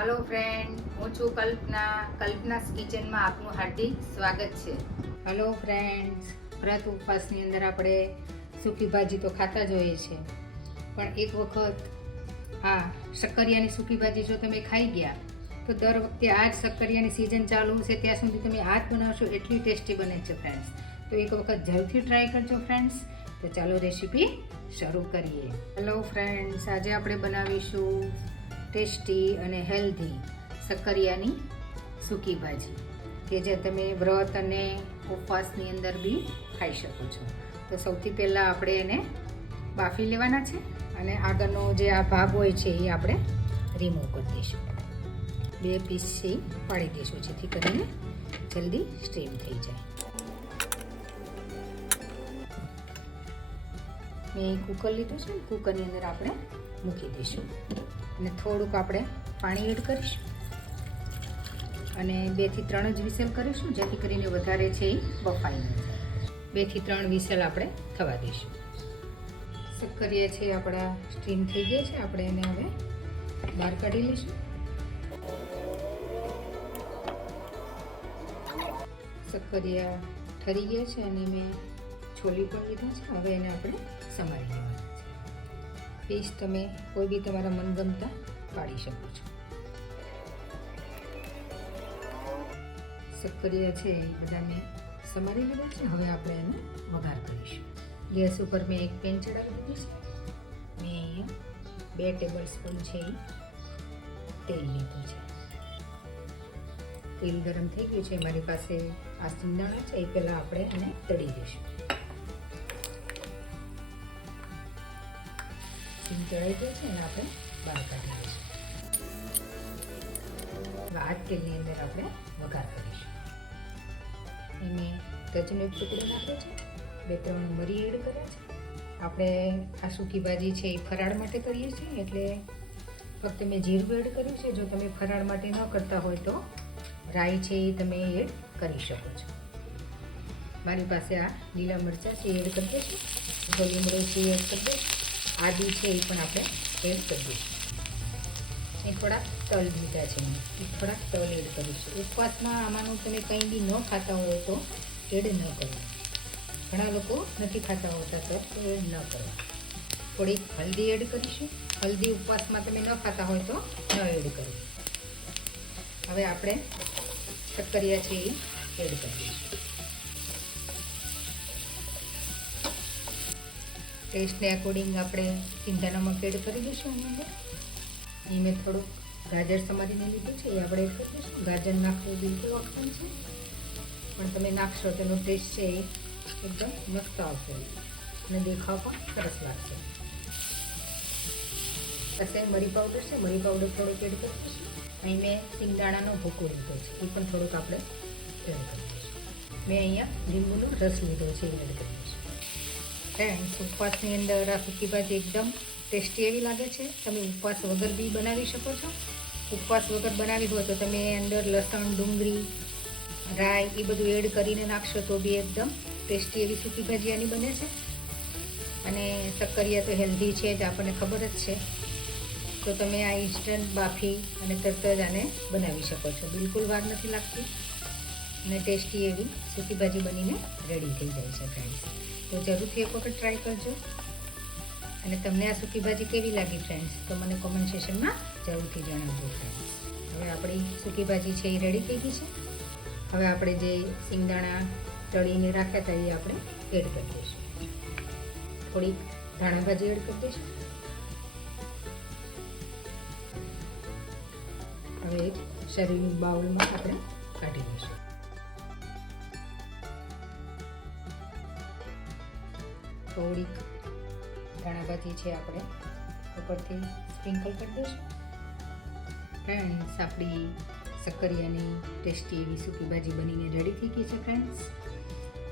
Hello friend, હું છું કલ્પનાસ કિચનમાં આપનું હાર્દિક સ્વાગત છે। હેલો ફ્રેન્ડ્સ, વ્રત ઉપવાસની અંદર આપણે સૂકી ભાજી તો ખાતા જ હોઈએ છીએ, પણ એક વખત આ શક્કરિયાની સૂકી ભાજી જો તમે ખાઈ ગયા તો દર વખતે આ જ શક્કરિયાની સિઝન ચાલુ છે ત્યાં સુધી તમે આ જ બનાવશો, એટલી ટેસ્ટી બને છે ફ્રેન્ડ્સ। તો એક વખત જરૂરથી ટ્રાય કરજો ફ્રેન્ડ્સ। તો ચાલો રેસીપી શરૂ કરીએ। હેલો ફ્રેન્ડ્સ, આજે આપણે બનાવીશું ટેસ્ટી અને હેલ્ધી શક્કરિયાની સૂકી ભાજી કે જે તમે વ્રત અને ઉપવાસની અંદર બી ખાઈ શકો છો। તો સૌથી પહેલાં આપણે એને બાફી લેવાના છે અને આગળનો જે આ ભાગ હોય છે એ આપણે રિમૂવ કરી દઈશું। 2 પીસથી પાડી દઈશું જેથી કરીને જલ્દી સ્ટીમ થઈ જાય। મેં કુકર લીધું છે, કુકરની અંદર આપણે મૂકી દઈશું અને થોડુંક આપણે પાણી એડ કરીશું અને 2 થી 3 જ વિસલ કરીશું જેથી કરીને વધારે છે એ બફાઈ ન જાય। 2 થી 3 વિસલ આપણે થવા દઈશું। શક્કરિયા છે આપણા સ્ટીમ થઈ ગયા છે, આપણે એને હવે બહાર કાઢી લઈશું। શક્કરિયા ઠરી ગયા છે અને મેં છોલી પણ લીધા છે, હવે એને આપણે સમારી લેવાના છે। પીસ તમે કોઈ બી તમારા મનગમતા પાડી શકો છો। શક્કરિયા છે એ બધા મેં સમારી લીધા છે, હવે આપણે એનો વઘાર કરીશું। ગેસ ઉપર મેં એક પેન ચડાવી દીધું છે, મેં અહીંયા 2 ટેબલ સ્પૂન છે એ તેલ લીધું છે। તેલ ગરમ થઈ ગયું છે, મારી પાસે આ સિંગદાણા છે એ પહેલાં આપણે એને તળી દઈશું। સિંગ ચડાઈ ગયો છે અને આપણે બહાર કાઢી દઈશું। આ તેલની અંદર આપણે વઘાર કરીશું। મેં તજનો એક ટુકડો નાખ્યો છે, 2-3 મરી એડ કર્યા છે। આપણે આ સૂકી ભાજી છે એ ફરાળ માટે કરીએ છીએ એટલે ફક્ત મેં જીરું એડ કર્યું છે। જો તમે ફરાળ માટે ન કરતા હોય તો રાઈ છે એ તમે એડ કરી શકો છો। મારી પાસે આ લીલા મરચાં છે એ એડ કરી દઈશું, લીમડો છે એ એડ કરી દઈશું, આદુ છે એ પણ આપણે એડ કરી દઈશું। એ થોડાક તલ લીધા છે, એ થોડાક તલ એડ કરીશું। ઉપવાસમાં આમાંનું તમે કંઈ બી ન ખાતા હોય તો એડ ન કરવું, ઘણા લોકો નથી ખાતા હોતા તો એડ ન કરવા। થોડીક હલ્દી એડ કરીશું, હલ્દી ઉપવાસમાં તમે ન ખાતા હોય તો ન એડ કરવું। હવે આપણે શક્કરિયા છે એ એડ કરી દઈશું। ટેસ્ટને અકોર્ડિંગ આપણે સિંધા નમક એડ કરી દઈશું એની અંદર। એ મેં થોડુંક ગાજર સમારીને લીધું છે એ આપણે એડ કરી દઈશું। ગાજર નાખવું બિલકુલ ઓપ્શન છે, પણ તમે નાખશો તેનો ટેસ્ટ છે એ એકદમ મસ્ત આવશે અને દેખાવ પણ સરસ લાગશે। પછી મરી પાવડર છે, મરી પાવડર થોડુંક એડ કરી દઈશું। અહીં મેં સિંગદાણાનો ભૂકો લીધો છે એ પણ થોડુંક આપણે એડ કરી દઈશું। મેં અહીંયા લીંબુનો રસ લીધો છે એ એડ કરી દઈશું। ફ્રેન્ડ્સ, ઉપવાસની અંદર આ સૂકી ભાજી એકદમ ટેસ્ટી એવી લાગે છે। તમે ઉપવાસ વગર બી બનાવી શકો છો। ઉપવાસ વગર બનાવી હોય તો તમે અંદર લસણ, ડુંગળી, રાઈ એ બધું એડ કરીને નાખશો તો બી એકદમ ટેસ્ટી એવી સૂકી ભાજી આની બને છે। અને શક્કરિયા તો હેલ્ધી છે જ, આપણને ખબર જ છે, તો તમે આ ઇન્સ્ટન્ટ બાફી અને તરત જ આને બનાવી શકો છો, બિલકુલ વાર નથી લાગતી અને ટેસ્ટી એવી સૂકી ભાજી બનીને રેડી થઈ જાય છે ફ્રેન્ડ્સ। તો જરૂરથી એક વખત ટ્રાય કરજો અને તમને આ સૂકી ભાજી કેવી લાગી ફ્રેન્ડ્સ તો મને કોમેન્ટ સેક્શનમાં જરૂરથી જણાવજો ફ્રેન્ડ્સ। હવે આપણી સૂકી ભાજી છે એ રેડી થઈ ગઈ છે। હવે આપણે જે સિંગદાણા તળીને રાખ્યા હતા એ આપણે એડ કરી દઈશું। થોડીક ધાણા ભાજી એડ કરી દઈશું। હવે એક શરીરની બાઉલમાં આપણે કાઢી દઈશું। થોડીક ધાણા ભાજી છે આપણે ઉપરથી સ્પ્રિંકલ કરી દઈશું। ફ્રેન્ડ્સ, આપણી શક્કરિયાની ટેસ્ટી એવી સૂકી ભાજી બનીને રેડી થઈ ગઈ છે ફ્રેન્ડ્સ।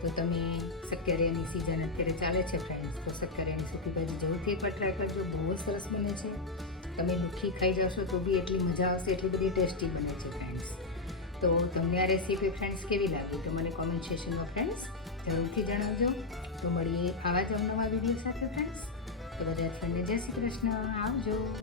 તો તમે શક્કરિયાની સિઝન અત્યારે ચાલે છે ફ્રેન્ડ્સ, તો શક્કરિયાની સૂકી ભાજી જરૂરથી એકવાર ટ્રાય કરજો, બહુ જ સરસ બને છે। તમે મીઠી ખાઈ જશો તો બી એટલી મજા આવશે, એટલી બધી ટેસ્ટી બને છે ફ્રેન્ડ્સ। તો તમને આ રેસીપી ફ્રેન્ડ્સ કેવી લાગી તો મને કોમેન્ટ સેક્શનમાં ફ્રેન્ડ્સ જરૂરથી જણાવજો। તો મળીએ આવા જ નવા વિડીયો સાથે ફ્રેન્ડ્સ। તો બધા ફ્રેન્ડને જય શ્રી કૃષ્ણ, આવજો।